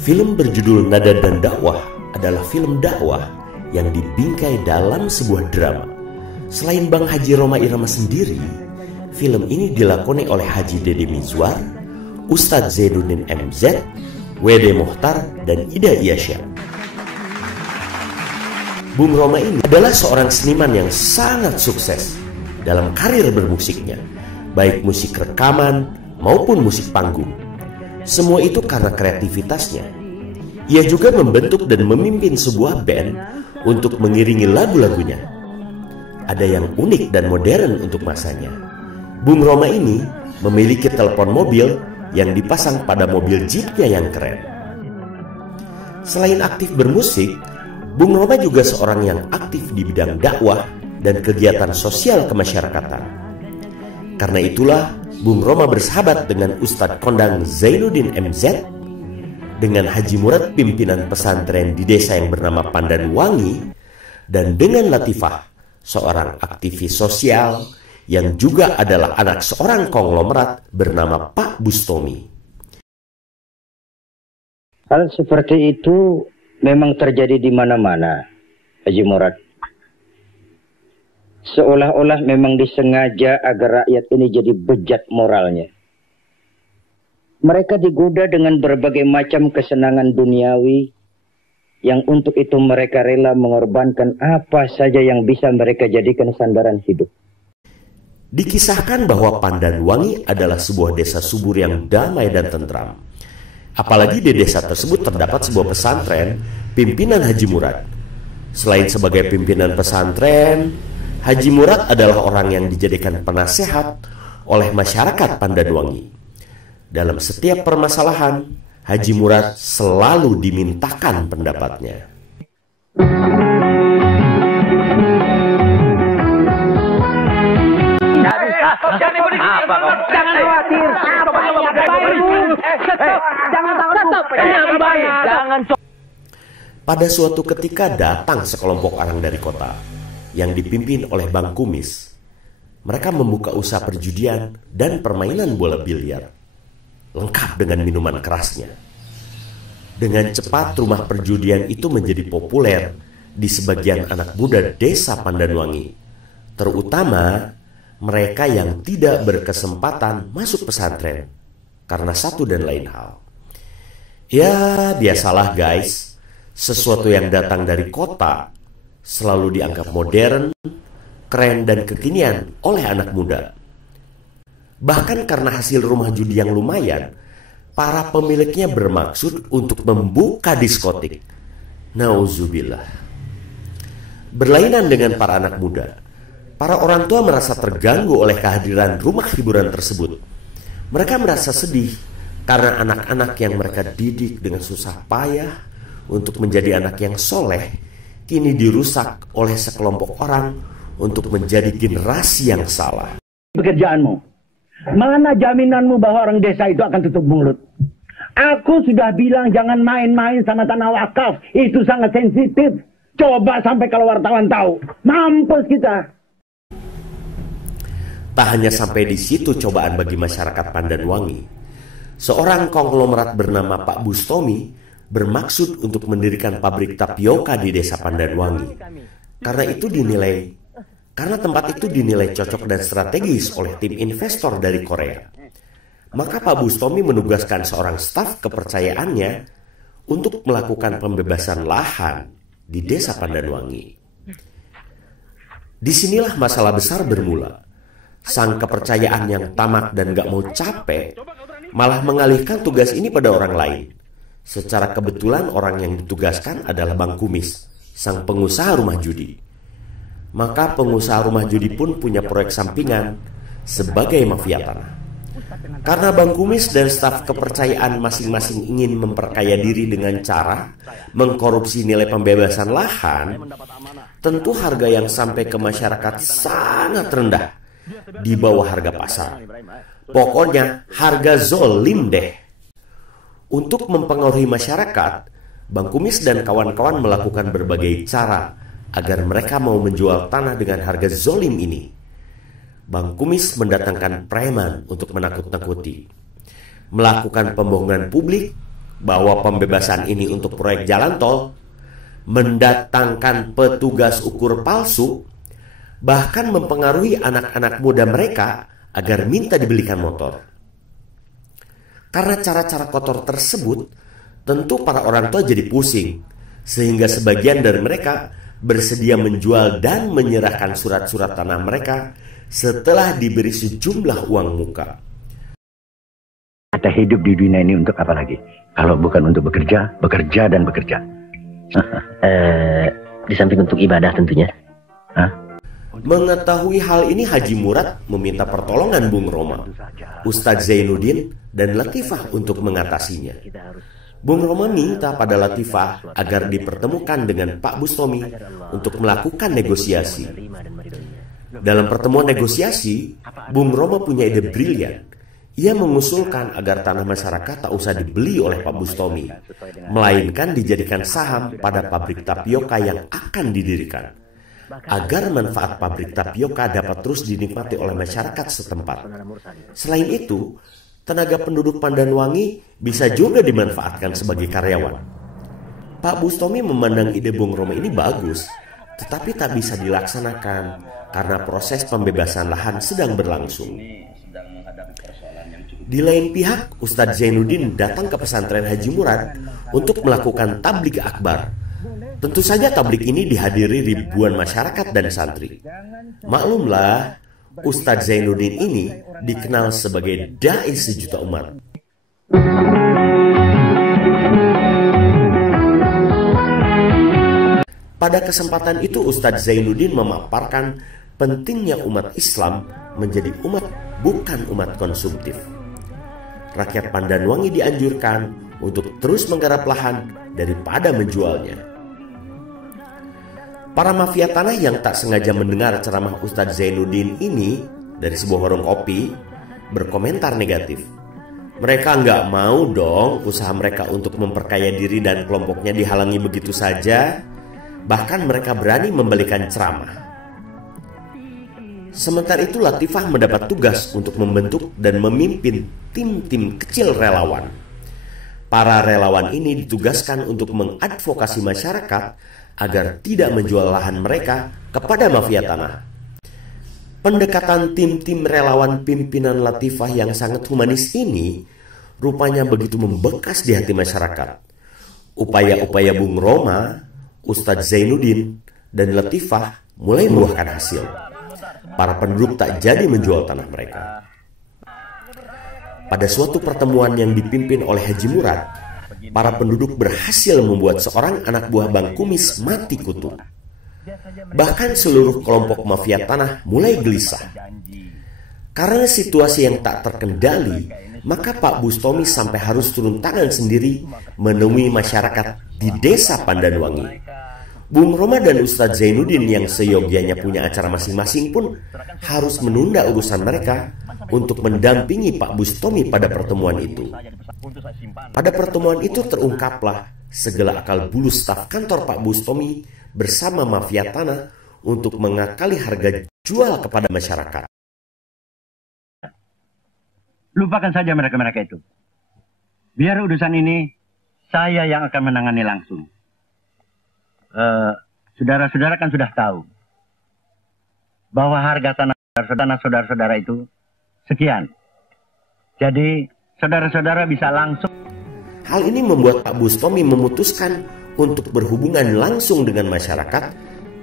Film berjudul Nada dan Dakwah adalah film dakwah yang dibingkai dalam sebuah drama. Selain Bang Haji Rhoma Irama sendiri, film ini dilakoni oleh Haji Deddy Mizwar, Ustadz Zainuddin MZ, W.D. Mokhtar, dan Ida Iyasya. Bung Rhoma ini adalah seorang seniman yang sangat sukses dalam karir bermusiknya, baik musik rekaman maupun musik panggung. Semua itu karena kreativitasnya. Ia juga membentuk dan memimpin sebuah band untuk mengiringi lagu-lagunya. Ada yang unik dan modern untuk masanya. Bung Rhoma ini memiliki telepon mobil yang dipasang pada mobil jeepnya yang keren. Selain aktif bermusik, Bung Rhoma juga seorang yang aktif di bidang dakwah dan kegiatan sosial kemasyarakatan. Karena itulah Bung Rhoma bersahabat dengan Ustadz Kondang Zainuddin MZ, dengan Haji Murad pimpinan pesantren di desa yang bernama Pandanwangi, dan dengan Latifah, seorang aktivis sosial yang juga adalah anak seorang konglomerat bernama Pak Bustomi. Hal seperti itu memang terjadi di mana-mana, Haji Murad. Seolah-olah memang disengaja agar rakyat ini jadi bejat moralnya. Mereka digoda dengan berbagai macam kesenangan duniawi, yang untuk itu mereka rela mengorbankan apa saja yang bisa mereka jadikan sandaran hidup. Dikisahkan bahwa Pandanwangi adalah sebuah desa subur yang damai dan tentram. Apalagi di desa tersebut terdapat sebuah pesantren pimpinan Haji Murad. Selain sebagai pimpinan pesantren, Haji Murad adalah orang yang dijadikan penasehat oleh masyarakat Pandanwangi. Dalam setiap permasalahan, Haji Murad selalu dimintakan pendapatnya. Jangan khawatir. Pada suatu ketika datang sekelompok orang dari kota yang dipimpin oleh Bang Kumis. Mereka membuka usaha perjudian dan permainan bola biliar, lengkap dengan minuman kerasnya. Dengan cepat rumah perjudian itu menjadi populer di sebagian anak muda desa Pandanwangi, terutama mereka yang tidak berkesempatan masuk pesantren karena satu dan lain hal. Ya, biasalah guys, sesuatu yang datang dari kota selalu dianggap modern, keren, dan kekinian oleh anak muda. Bahkan karena hasil rumah judi yang lumayan, para pemiliknya bermaksud untuk membuka diskotik. Nauzubillah. Berlainan dengan para anak muda, para orang tua merasa terganggu oleh kehadiran rumah hiburan tersebut. Mereka merasa sedih karena anak-anak yang mereka didik dengan susah payah untuk menjadi anak yang soleh kini dirusak oleh sekelompok orang untuk menjadi generasi yang salah. Pekerjaanmu, mana jaminanmu bahwa orang desa itu akan tutup mulut? Aku sudah bilang jangan main-main sama tanah wakaf, itu sangat sensitif. Coba sampai kalau wartawan tahu, mampus kita. Tak hanya sampai di situ cobaan bagi masyarakat Pandanwangi. Seorang konglomerat bernama Pak Bustomi bermaksud untuk mendirikan pabrik tapioka di desa Pandanwangi. Karena tempat itu dinilai cocok dan strategis oleh tim investor dari Korea. Maka Pak Bustomi menugaskan seorang staf kepercayaannya untuk melakukan pembebasan lahan di desa Pandanwangi. Disinilah masalah besar bermula. Sang kepercayaan yang tamak dan gak mau capek malah mengalihkan tugas ini pada orang lain. Secara kebetulan orang yang ditugaskan adalah Bang Kumis, sang pengusaha rumah judi. Maka pengusaha rumah judi pun punya proyek sampingan sebagai mafia tanah. Karena Bang Kumis dan staf kepercayaan masing-masing ingin memperkaya diri dengan cara mengkorupsi nilai pembebasan lahan, tentu harga yang sampai ke masyarakat sangat rendah, di bawah harga pasar. Pokoknya harga zolim deh. Untuk mempengaruhi masyarakat, Bang Kumis dan kawan-kawan melakukan berbagai cara agar mereka mau menjual tanah dengan harga zolim ini. Bang Kumis mendatangkan preman untuk menakut-nakuti, melakukan pembohongan publik bahwa pembebasan ini untuk proyek jalan tol, mendatangkan petugas ukur palsu, bahkan mempengaruhi anak-anak muda mereka agar minta dibelikan motor. Karena cara-cara kotor tersebut, tentu para orang tua jadi pusing, sehingga sebagian dari mereka bersedia menjual dan menyerahkan surat-surat tanah mereka setelah diberi sejumlah uang muka. Kita hidup di dunia ini untuk apa lagi? Kalau bukan untuk bekerja, bekerja dan bekerja. Di samping untuk ibadah tentunya. Mengetahui hal ini, Haji Murad meminta pertolongan Bung Roma, Ustadz Zainuddin, dan Latifah untuk mengatasinya. Bung Roma minta pada Latifah agar dipertemukan dengan Pak Bustomi untuk melakukan negosiasi. Dalam pertemuan negosiasi, Bung Roma punya ide brilian. Ia mengusulkan agar tanah masyarakat tak usah dibeli oleh Pak Bustomi, melainkan dijadikan saham pada pabrik tapioka yang akan didirikan, agar manfaat pabrik tapioka dapat terus dinikmati oleh masyarakat setempat. Selain itu, tenaga penduduk Pandanwangi bisa juga dimanfaatkan sebagai karyawan. Pak Bustomi memandang ide Bung Roma ini bagus, tetapi tak bisa dilaksanakan karena proses pembebasan lahan sedang berlangsung. Di lain pihak, Ustadz Zainuddin datang ke pesantren Haji Murad untuk melakukan tabligh akbar. Tentu saja tabligh ini dihadiri ribuan masyarakat dan santri. Maklumlah, Ustadz Zainuddin ini dikenal sebagai dai sejuta umat. Pada kesempatan itu, Ustadz Zainuddin memaparkan pentingnya umat Islam menjadi umat bukan umat konsumtif. Rakyat Pandanwangi dianjurkan untuk terus menggarap lahan daripada menjualnya. Para mafia tanah yang tak sengaja mendengar ceramah Ustadz Zainuddin ini dari sebuah warung kopi berkomentar negatif. Mereka nggak mau dong usaha mereka untuk memperkaya diri dan kelompoknya dihalangi begitu saja. Bahkan mereka berani membalikan ceramah. Sementara itu, Latifah mendapat tugas untuk membentuk dan memimpin tim-tim kecil relawan. Para relawan ini ditugaskan untuk mengadvokasi masyarakat agar tidak menjual lahan mereka kepada mafia tanah. Pendekatan tim-tim relawan pimpinan Latifah yang sangat humanis ini rupanya begitu membekas di hati masyarakat. Upaya-upaya Bung Roma, Ustadz Zainuddin, dan Latifah mulai membuahkan hasil. Para penduduk tak jadi menjual tanah mereka. Pada suatu pertemuan yang dipimpin oleh Haji Murad, para penduduk berhasil membuat seorang anak buah Bang Kumis mati kutu. Bahkan seluruh kelompok mafia tanah mulai gelisah. Karena situasi yang tak terkendali, maka Pak Bustomi sampai harus turun tangan sendiri menemui masyarakat di desa Pandanwangi. Bung Roma dan Ustadz Zainuddin yang seyogianya punya acara masing-masing pun harus menunda urusan mereka untuk mendampingi Pak Bustomi pada pertemuan itu. Pada pertemuan itu terungkaplah segala akal bulus staf kantor Pak Bustomi bersama mafia tanah untuk mengakali harga jual kepada masyarakat. Lupakan saja mereka-mereka itu. Biar urusan ini saya yang akan menangani langsung. Saudara-saudara kan sudah tahu bahwa harga tanah saudara-saudara itu sekian. Jadi saudara-saudara bisa langsung. Hal ini membuat Pak Bustomi memutuskan untuk berhubungan langsung dengan masyarakat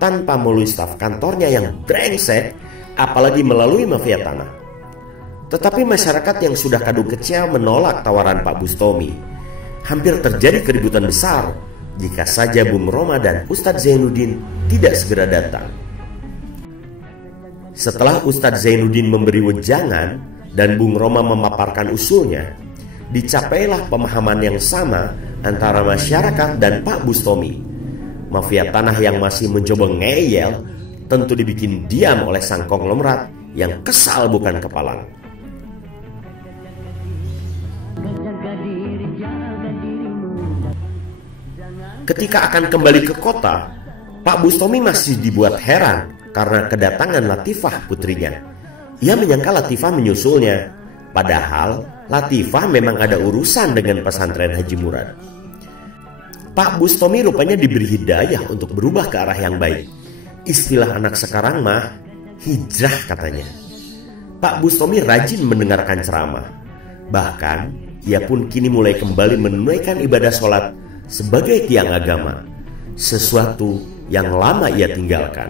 tanpa melalui staf kantornya yang brengsek, apalagi melalui mafia tanah. Tetapi masyarakat yang sudah kadung kecewa menolak tawaran Pak Bustomi. Hampir terjadi keributan besar jika saja Bung Roma dan Ustadz Zainuddin tidak segera datang. Setelah Ustadz Zainuddin memberi wejangan dan Bung Roma memaparkan usulnya, dicapailah pemahaman yang sama antara masyarakat dan Pak Bustomi. Mafia tanah yang masih mencoba ngeyel tentu dibikin diam oleh sang konglomerat yang kesal bukan kepalang. Ketika akan kembali ke kota, Pak Bustomi masih dibuat heran karena kedatangan Latifah putrinya. Ia menyangka Latifah menyusulnya, padahal Latifah memang ada urusan dengan pesantren Haji Murad. Pak Bustomi rupanya diberi hidayah untuk berubah ke arah yang baik. Istilah anak sekarang mah hijrah katanya. Pak Bustomi rajin mendengarkan ceramah. Bahkan ia pun kini mulai kembali menunaikan ibadah sholat sebagai tiang agama, sesuatu yang lama ia tinggalkan.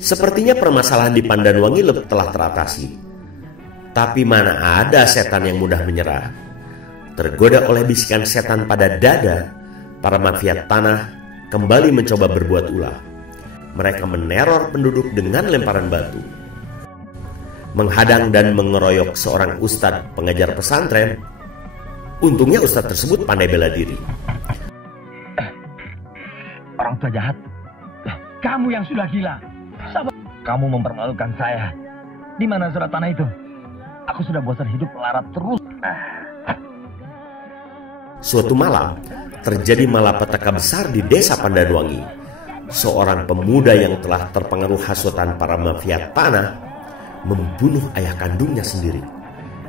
Sepertinya permasalahan di Pandanwangi telah teratasi. Tapi mana ada setan yang mudah menyerah. Tergoda oleh bisikan setan pada dada, para mafia tanah kembali mencoba berbuat ulah. Mereka meneror penduduk dengan lemparan batu, menghadang dan mengeroyok seorang ustadz pengajar pesantren. Untungnya ustadz tersebut pandai bela diri. Orang tua jahat. Kamu yang sudah gila. Kamu mempermalukan saya. Di mana surat tanah itu? Aku sudah bosan hidup melarat terus. Suatu malam, terjadi malapetaka besar di desa Pandanwangi. Seorang pemuda yang telah terpengaruh hasutan para mafia tanah membunuh ayah kandungnya sendiri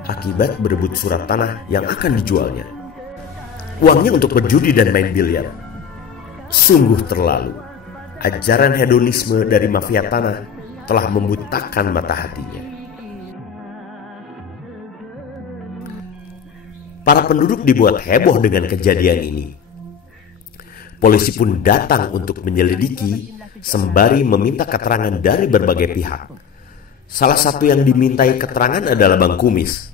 akibat berebut surat tanah yang akan dijualnya. Uangnya untuk berjudi dan main biliar. Sungguh terlalu. Ajaran hedonisme dari mafia tanah telah membutakan mata hatinya. Para penduduk dibuat heboh dengan kejadian ini. Polisi pun datang untuk menyelidiki sembari meminta keterangan dari berbagai pihak. Salah satu yang dimintai keterangan adalah Bang Kumis.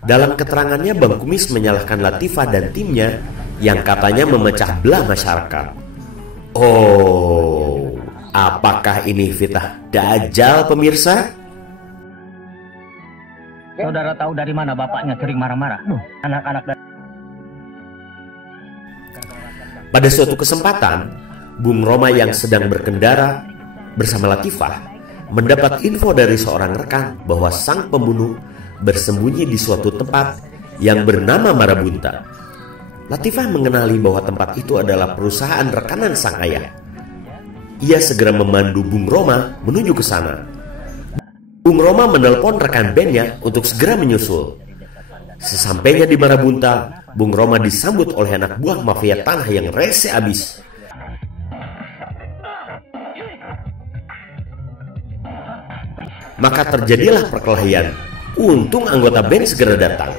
Dalam keterangannya, Bang Kumis menyalahkan Latifah dan timnya yang katanya memecah belah masyarakat. Oh, apakah ini fitnah Dajjal, pemirsa? Saudara tahu dari mana bapaknya sering marah-marah? Anak-anak dan... Pada suatu kesempatan, Bung Roma yang sedang berkendara bersama Latifah mendapat info dari seorang rekan bahwa sang pembunuh bersembunyi di suatu tempat yang bernama Marabunta. Latifah mengenali bahwa tempat itu adalah perusahaan rekanan sang ayah. Ia segera memandu Bung Roma menuju ke sana. Bung Roma menelpon rekan bandnya untuk segera menyusul. Sesampainya di Marabunta, Bung Roma disambut oleh anak buah mafia tanah yang rese abis. Maka terjadilah perkelahian. Untung anggota band segera datang.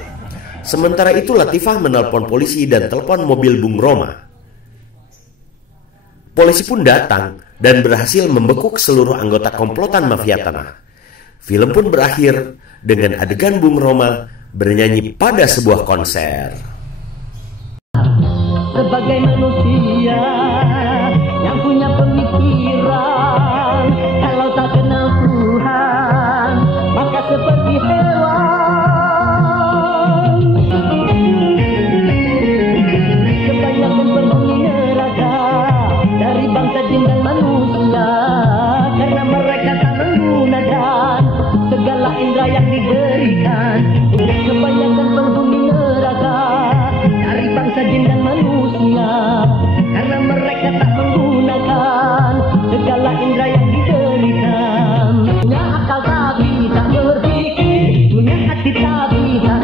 Sementara itu Latifah menelpon polisi dan telepon mobil Bung Roma. Polisi pun datang dan berhasil membekuk seluruh anggota komplotan mafia tanah. Film pun berakhir dengan adegan Bung Roma bernyanyi pada sebuah konser. Sebagai manusia yang punya pemikiran, kalau tak kenal Tuhan, maka seperti hewan. Kebanyakan penghuni neraka dari bangsa jin dan manusia, karena mereka tak menggunakan segala indera yang diberikan. Kebanyakan penghuni neraka dari bangsa jin dan manusia, karena mereka tak menggunakan segala indera yang diberikan. Punya akal tapi tak berpikir, punya hati tapi tak